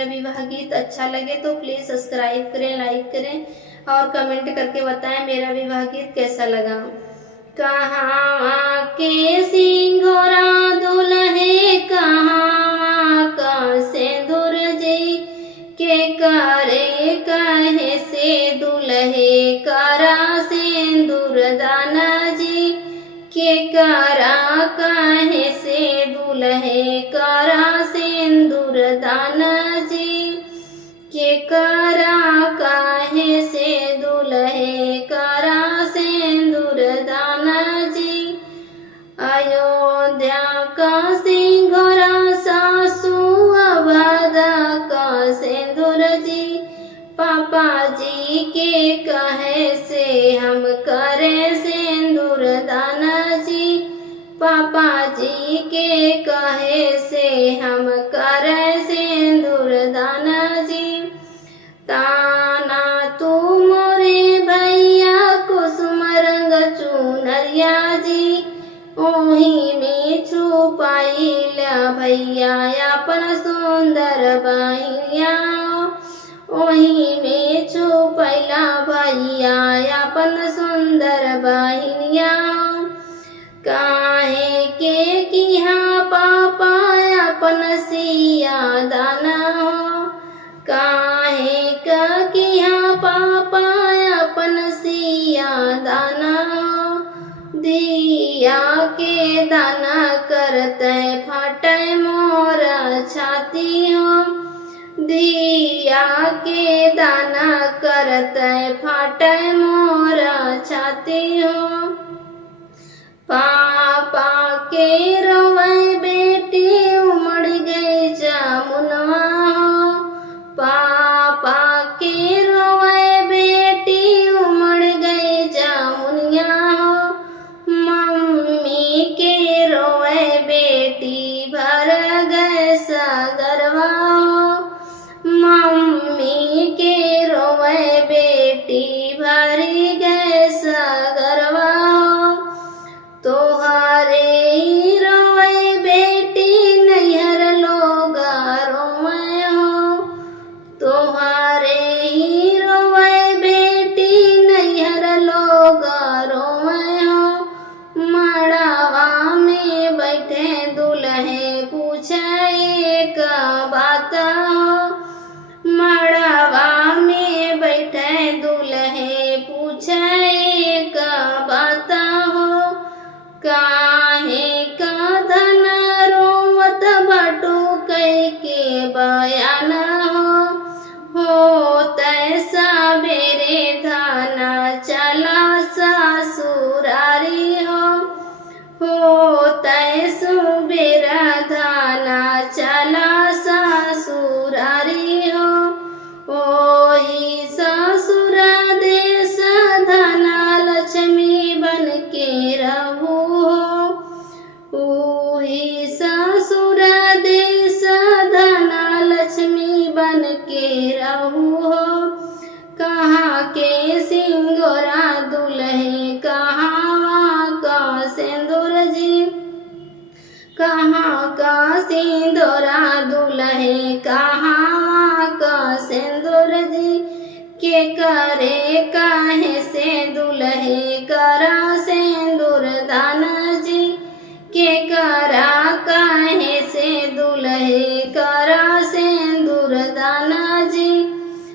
मेरा विवाह गीत अच्छा लगे तो प्लीज़ सब्सक्राइब करें, लाइक करें और कमेंट करके बताएं मेरा विवाह गीत कैसा लगा। कहाँ के सिंघोरा दुल्हे कहाँ का सिंदूर जी के करे कहे से दुल्हे करा सिंदूर दाना जी के करा कहे से दुल्हे करा सिंदूर दाना जी के करा कहे से दुल्हे करा सिंदूर दाना जी। अयोध्या का सिंघोरा सासू अवधा का सिंदूर जी पापा जी के कहे से हम करें सिंदूर दाना जी पापा जी के कहे से हम करें सिंदूर दाना जी। ताना तू मोरे भैया कुसुम रंग चुनरिया जी ओही में छुपाई ल्या भैया अपन सुंदर बहिया ओही में छुपैला भैया अपन सुंदर बहिनिया। काहे के किहा पापा अपन सिया दाना हो काहे का किहा पापा अपन सिया दाना हो दिया के दाना करते फटे मोर छाती हो दिया के दाना करते फटे मोर छाती हो। पापा के रोवे बेटी उमड़ गई जामुनवा हो पापा के रोवे बेटी उमड़ गई जामुनिया हो मम्मी के रोवे बेटी भर गए सागरवा हो मम्मी के रोवे बेटी भरी गए सागरवा हो। तोहारे ही रोवे बेटी नैहर लोग रोवे हो तोहारे ही रोवे बेटी नैहर लोग रोवे हो। मड़वा में बैठे दुल्हे पूछे एक बात हो मड़वा में बैठे दुल्हे पूछे एक बात हो। काहे का धन रोवत बाटू कह के बयान हो तैसा बेरे थाना चला ससुरारी हो तैसु बेरा थाना चला ससुरारी हो। ओही ससुर देश धना लक्ष्मी बन के रहू ओही ससुर देश धना लक्ष्मी बन के रहू हो। कहाँ के सिंगोरा दुल्हे कहाँ का सिंदूर जी कहाँ का सिंदूरा दुल्हे कहाँ का सिंदूर जी के करे काहे से दुल्हे करा सिंदूर दाना जी के करा काहे से दुल्हे करा सिंदूर दाना जी।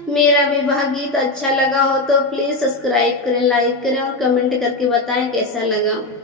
मेरा विवाह गीत अच्छा लगा हो तो प्लीज़ सब्सक्राइब करें, लाइक करें और कमेंट करके बताएं कैसा लगा।